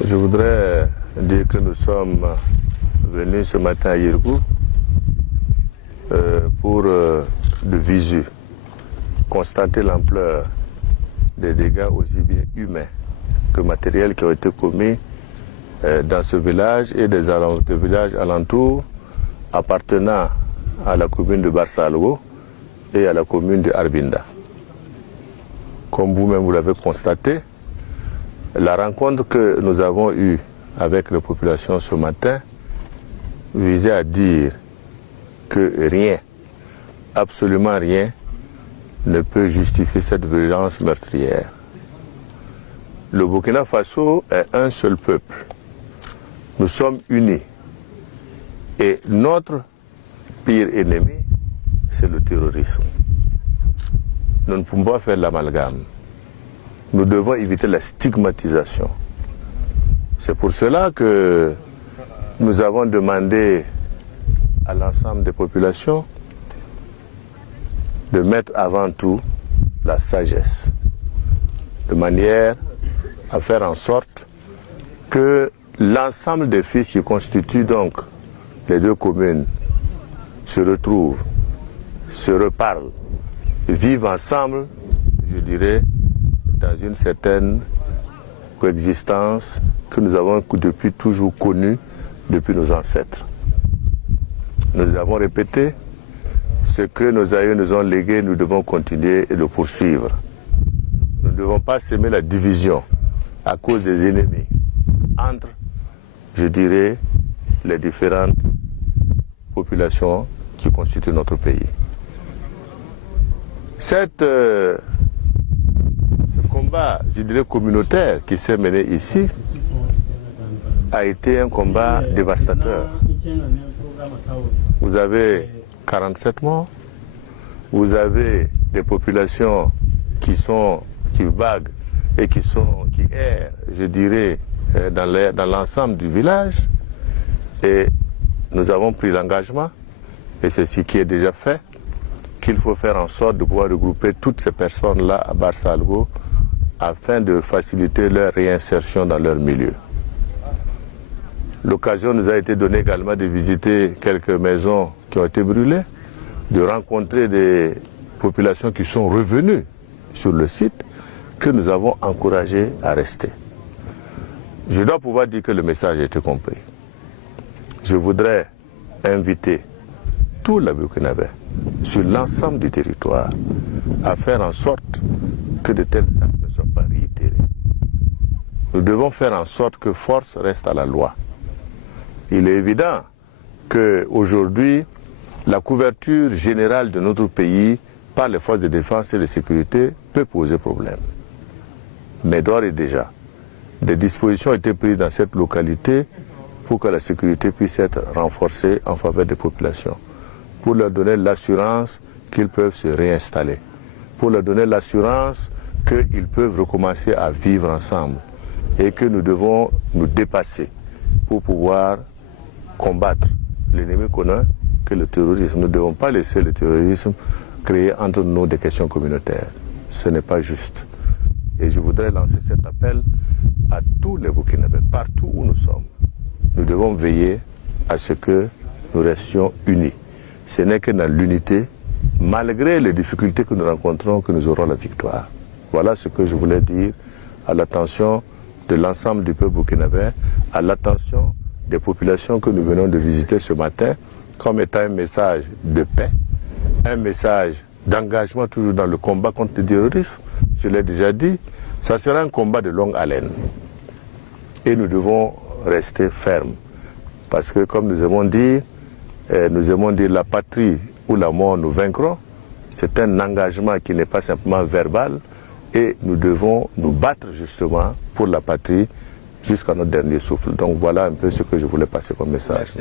Je voudrais dire que nous sommes venus ce matin à Yirgou pour de visu constater l'ampleur des dégâts aussi bien humains que matériels qui ont été commis dans ce village et des villages alentours appartenant à la commune de Barsalgo et à la commune de Arbinda. Comme vous-même vous l'avez constaté, la rencontre que nous avons eue avec la population ce matin visait à dire que rien, absolument rien, ne peut justifier cette violence meurtrière. Le Burkina Faso est un seul peuple. Nous sommes unis. Et notre pire ennemi, c'est le terrorisme. Nous ne pouvons pas faire l'amalgame. Nous devons éviter la stigmatisation. C'est pour cela que nous avons demandé à l'ensemble des populations de mettre avant tout la sagesse, de manière à faire en sorte que l'ensemble des fils qui constituent donc les deux communes se retrouvent, se reparlent, vivent ensemble, je dirais, dans une certaine coexistence que nous avons depuis toujours connue depuis nos ancêtres. Nous avons répété ce que nos aïeux nous ont légué, nous devons continuer et le poursuivre. Nous ne devons pas s'aimer la division à cause des ennemis entre, je dirais, les différentes populations qui constituent notre pays. Ce combat, je dirais, communautaire qui s'est mené ici a été un combat dévastateur. Vous avez 47 morts, vous avez des populations qui vaguent et qui errent, je dirais, dans l'ensemble du village. Et nous avons pris l'engagement, et c'est ce qui est déjà fait, qu'il faut faire en sorte de pouvoir regrouper toutes ces personnes-là à Barsalgo afin de faciliter leur réinsertion dans leur milieu. L'occasion nous a été donnée également de visiter quelques maisons qui ont été brûlées, de rencontrer des populations qui sont revenues sur le site, que nous avons encouragées à rester. Je dois pouvoir dire que le message a été compris. Je voudrais inviter tous les Burkinabés sur l'ensemble du territoire à faire en sorte que de tels actes ne soient pas réitérés. Nous devons faire en sorte que force reste à la loi. Il est évident qu'aujourd'hui, la couverture générale de notre pays par les forces de défense et de sécurité peut poser problème. Mais d'ores et déjà, des dispositions ont été prises dans cette localité pour que la sécurité puisse être renforcée en faveur des populations, pour leur donner l'assurance qu'ils peuvent se réinstaller, pour leur donner l'assurance qu'ils peuvent recommencer à vivre ensemble et que nous devons nous dépasser pour pouvoir combattre l'ennemi commun que le terrorisme. Nous ne devons pas laisser le terrorisme créer entre nous des questions communautaires. Ce n'est pas juste. Et je voudrais lancer cet appel à tous les Burkinabés, partout où nous sommes. Nous devons veiller à ce que nous restions unis. Ce n'est que dans l'unité, malgré les difficultés que nous rencontrons, que nous aurons la victoire. Voilà ce que je voulais dire à l'attention de l'ensemble du peuple burkinabé, à l'attention des populations que nous venons de visiter ce matin, comme étant un message de paix, un message d'engagement toujours dans le combat contre le terrorisme. Je l'ai déjà dit, ça sera un combat de longue haleine. Et nous devons rester fermes. Parce que, comme nous aimons dire, la patrie ou la mort nous vaincront. C'est un engagement qui n'est pas simplement verbal. Et nous devons nous battre justement pour la patrie jusqu'à notre dernier souffle. Donc voilà un peu ce que je voulais passer comme message.